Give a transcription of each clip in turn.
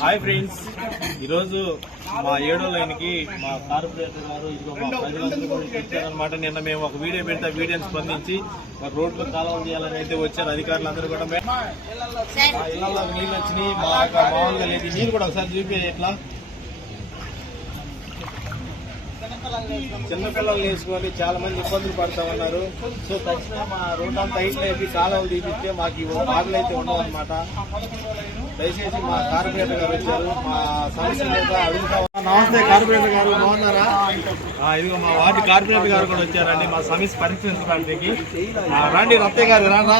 Hi friends ఈరోజు మా ఏడో లైన్కి మా కార్పొరేటర్ గారు ఇదిగో మా ప్రజలందరూ కూడా వచ్చారనమాట నిన్న మేము ఒక వీడియో పెడితే వీడియోని స్పందించి మరి రోడ్లు కాలువలు చేయాలని అయితే వచ్చారు అధికారులందరూ కూడా. మే- మా ఇళ్ళలో నీళ్ళు వచ్చినాయి మా మామూలుగా లేదు. నీళ్ళు కూడా ఒకసారి చూపి ఎట్లా? చిన్నపిల్లలు వేసుకొని చాలా మంది ఇబ్బందులు పడతా ఉన్నారు. సో తక్షణం మా రోడ్ అంతా హైట్ లేపి కాలువలు తీపిస్తే మాకు ఈ బాధలు అయితే ఉండవన్నమాట. దయచేసి మా కార్పొరేటర్ గారు వచ్చారు. మా సమస్య మీద అడుగుతా నమస్తే కార్పొరేటర్ గారు బాగున్నారా? ఇదిగో మా వార్డు కార్పొరేటర్ గారు కూడా వచ్చారండి. మా సమస్య పరిష్కరించడానికి. ఆ, రండి రత్తయ్య గారు రానా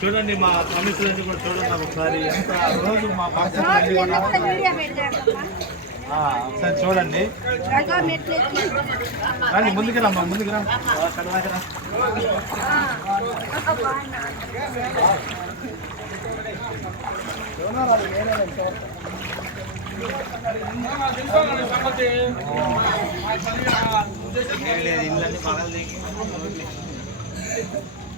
చూడండి మా సమస్యలన్నీ కూడా చూడండి ఒకసారి. ఎంత రోజు మా పరిస్థితి ఒకసారి చూడండి రండి ముందుకు రమ్మా ముందుకు రా అక్కడ దాకా రా. పగలు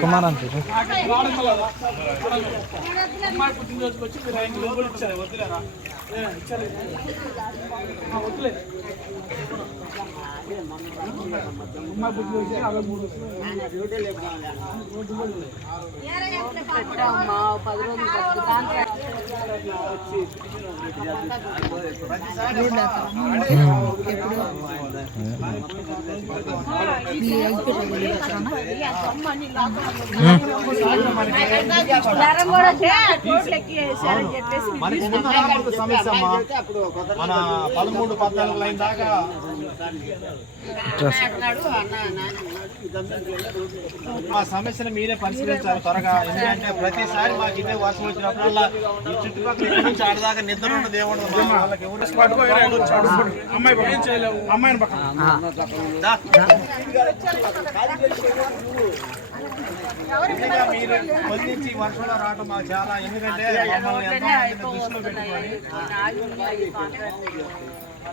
కుమార్ అంటే పెట్టామమ్మా పది రోజులు మన పదమూడు పద్నాలుగు లైన్ దాకా మా సమస్యను మీరే పరిష్కరించాలి త్వరగా. ఎందుకంటే ప్రతిసారి మాకు ఇదే వర్షం వచ్చినప్పుడల్లా ఈ చుట్టుపక్కల ఇక్కడి నుంచి ఆడదాకా నిద్ర వాళ్ళకి ఎవరు అమ్మాయిని మీరు స్పందించి వర్షంలో రావడం మాకు చాలా ఎందుకంటే మమ్మల్ని ఎంతో దృష్టిలో పెట్టుకొని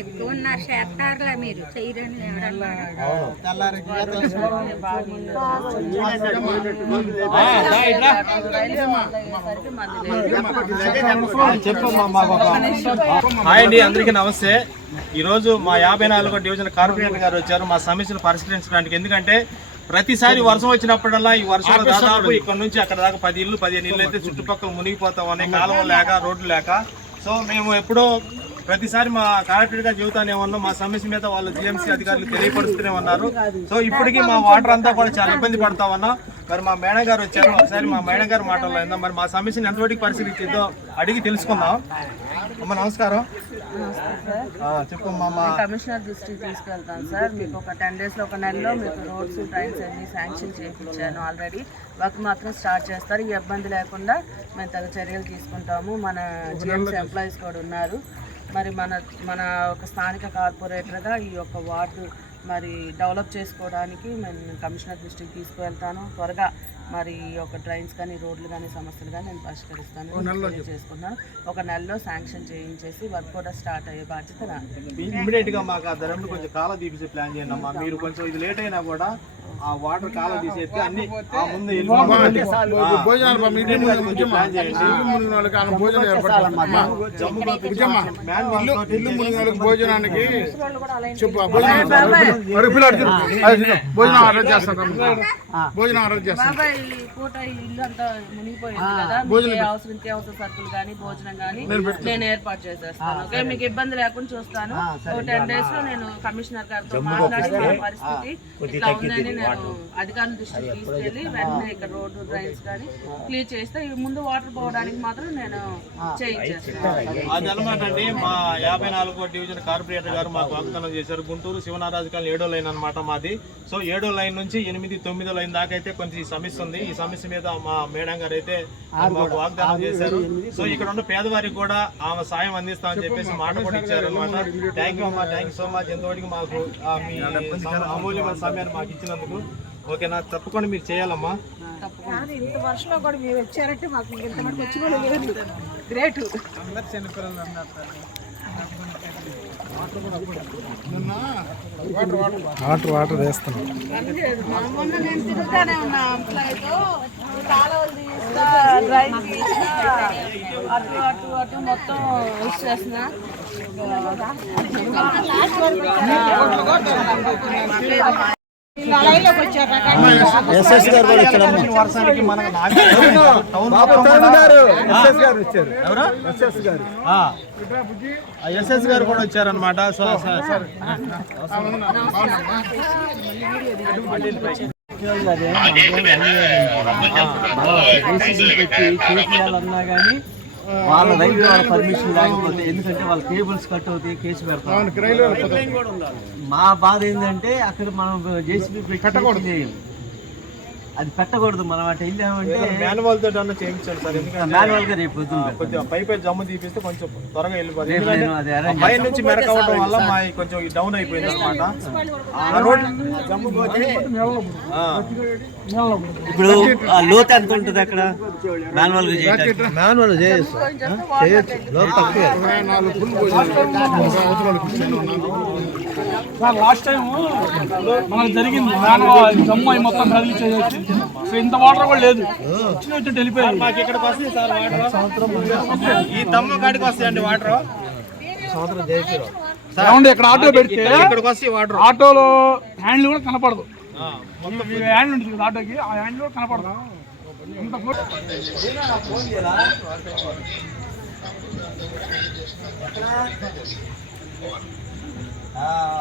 ఎక్కువ ఉన్నారు చేస్తారులే మీరు. చేయరని హాయ్ అండి అందరికీ నమస్తే. ఈరోజు మా యాభై నాలుగో డివిజన్ కార్పొరేటర్ గారు వచ్చారు. మా సమస్యలు పరిష్కరించడానికి ఎందుకంటే ప్రతిసారి వర్షం వచ్చినప్పుడల్లా ఈ వర్షం దాదాపు ఇక్కడ నుంచి అక్కడ దాకా పది ఇల్లు పదిహేను ఇల్లు అయితే చుట్టుపక్కల మునిగిపోతామని కాలువ లేక రోడ్లు లేక. సో మేము ఎప్పుడో ప్రతిసారి మా కార్పొరేటర్ గారు చెబుతానే ఉన్నాం. మా సమస్య మీద వాళ్ళు జిఎంసీ అధికారులు తెలియపరుస్తూనే ఉన్నారు. సో ఇప్పటికీ మా వాటర్ అంతా కూడా చాలా ఇబ్బంది పడతా ఉన్నాం. మరి మా మేడం గారు వచ్చారు. ఒకసారి మా మేడం గారు మాటల్లో మరి మా సమస్యను ఎంతవరకు పరిశీలించిందో అడిగి తెలుసుకుందాం. అమ్మ నమస్కారం. ఆ, చెప్పమ్మా మా కమిషనర్ దృష్టికి తీసుకెళ్తాను సార్. మీకు ఒక టెన్ డేస్లో ఒక నెలలో మీకు రోడ్స్ ట్రైన్స్ అన్ని శాంక్షన్ చేయించాను ఆల్రెడీ. వర్క్ మాత్రం స్టార్ట్ చేస్తారు. ఈ ఇబ్బంది లేకుండా మేము తగు చర్యలు తీసుకుంటాము. మన జిఎంసీ ఎంప్లాయీస్ కూడా ఉన్నారు. మరి మన మన ఒక స్థానిక కార్పొరేటర్గా ఈ యొక్క వార్డు మరి డెవలప్ చేసుకోవడానికి నేను కమిషనర్ దృష్టికి తీసుకువెళ్తాను. త్వరగా మరి ఈ యొక్క ట్రైన్స్ కానీ రోడ్లు కానీ సమస్యలు కానీ నేను పరిష్కరిస్తాను. చేసుకుంటాను ఒక నెలలో శాంక్షన్ చేయించేసి వర్క్ కూడా స్టార్ట్ అయ్యే బాధ్యత నాది. ఇమ్మీడియట్గా మాకు ఆ ధరలు కొంచెం కాల దీపించే ప్లాన్ చేయండి అమ్మా. మీరు కొంచెం ఇది లేట్ అయినా కూడా ఆ వాటర్ కాలువ తీసేస్తే అన్ని భోజనాలు భోజనానికి చెప్పు భోజనం ఆర్డర్ చేస్తాను భోజనం ఆర్డర్ కానీ నేను ఏర్పాటు చేసేస్తాను. ఓకే? మీకు ఇబ్బంది లేకుండా చూస్తాను. టెన్ డేస్లో నేను కమిషనర్ గారితో మాట్లాడి పరిస్థితి ఇట్లా ఉందని నేను అధికారుల దృష్టికి తీసుకెళ్ళి వెంటనే ఇక్కడ రోడ్డు డ్రైన్స్ కానీ క్లియర్ చేస్తే ముందు వాటర్ పోవడానికి మాత్రం నేను చేయించేస్తాను. అనమాట మా యాభై నాలుగో డివిజన్ కార్పొరేటర్ గారు మాకు వాగ్దానం చేశారు. గుంటూరు శివనారాజు కాలనీ ఏడో లైన్ అన్నమాట మాది. సో ఏడో లైన్ నుంచి ఎనిమిది తొమ్మిదో లైన్ దాకా అయితే కొంచెం ఈ సమస్య ఉంది. ఈ సమస్య మీద మా మేడం గారు అయితే మాకు వాగ్దానం చేశారు. సో ఇక్కడ ఉన్న పేదవారికి కూడా ఆమె సాయం అందిస్తామని చెప్పేసి మాట కూడా ఇచ్చారు అనమాట థ్యాంక్ యూ అమ్మా. థ్యాంక్ యూ సో మచ్ ఎంతవరకు మాకు ఆ, మీ అమూల్యమైన సమయాన్ని మాకు ఇచ్చినందుకు ఓకేనా? తప్పకుండా మీరు చేయాలమ్మా. ఇంత వర్షంలో కూడా మీరు వచ్చారంటే మాకు ఇంత మంది వచ్చి కూడా లేదు గ్రేట్. వాటర్ వాటర్ వేస్తున్నాం. మొన్న నేను తిరుగుతానే ఉన్నా ఎంప్లాయ్తో కాలువలు తీస్తా డ్రైన్ తీస్తా అటు అటు అటు మొత్తం ఎస్ఎస్ గారు కూడా ఎవరు ఎస్ఎస్ గారు కూడా వచ్చారనమాట సో సో- సో- చేయాలన్నా కానీ వాళ్ళ రైతు వాళ్ళ పర్మిషన్ లేకపోతే ఎందుకంటే వాళ్ళ కేబుల్స్ కట్ అవుతాయి కేసు పెడతాం. మా బాధ ఏంటంటే అక్కడ మనం జేసీబీ పెట్టి అది పెట్టకూడదు మనం అటు వెళ్ళామంటే మాన్యువల్ తోటి అన్న చేయించాలి సార్. ఎందుకంటే మాన్యువల్గా రేపు. కొంచెం పై పై జమ్ము తీపిస్తే కొంచెం త్వరగా వెళ్ళిపోతుంది పై నుంచి మెరక అవడం వల్ల మా కొంచెం డౌన్ అయిపోయింది అనమాట ఆ రోడ్ జమ్ము పోతే ఆ, ఇప్పుడు ఆ లోతు ఎంత ఉంటుంది అక్కడ? మాన్యువల్గా మాన్యువల్ చేయొచ్చు చేయొచ్చు లోపు తక్కువే. సార్ లాస్ట్ టైం మనకు జరిగింది. జమ్ము మొత్తం కదిలి చేసి ఇంత వాటర్ కూడా లేదు. వచ్చి వెళ్ళిపోయాయి మాకు ఇక్కడికి వస్తాయి సార్ వాటర్. ఈ తమ్మ కాడికి వస్తాయండి వాటర్. ఏమండి ఇక్కడ ఆటో పెడితే ఇక్కడికి వాటర్. ఆటోలో హ్యాండిల్ కూడా కనపడదు. హ్యాండ్ ఉంటుంది కదా ఆటోకి ఆ హ్యాండిల్ కూడా కనపడదు. ఇంత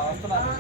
వస్తున్నారు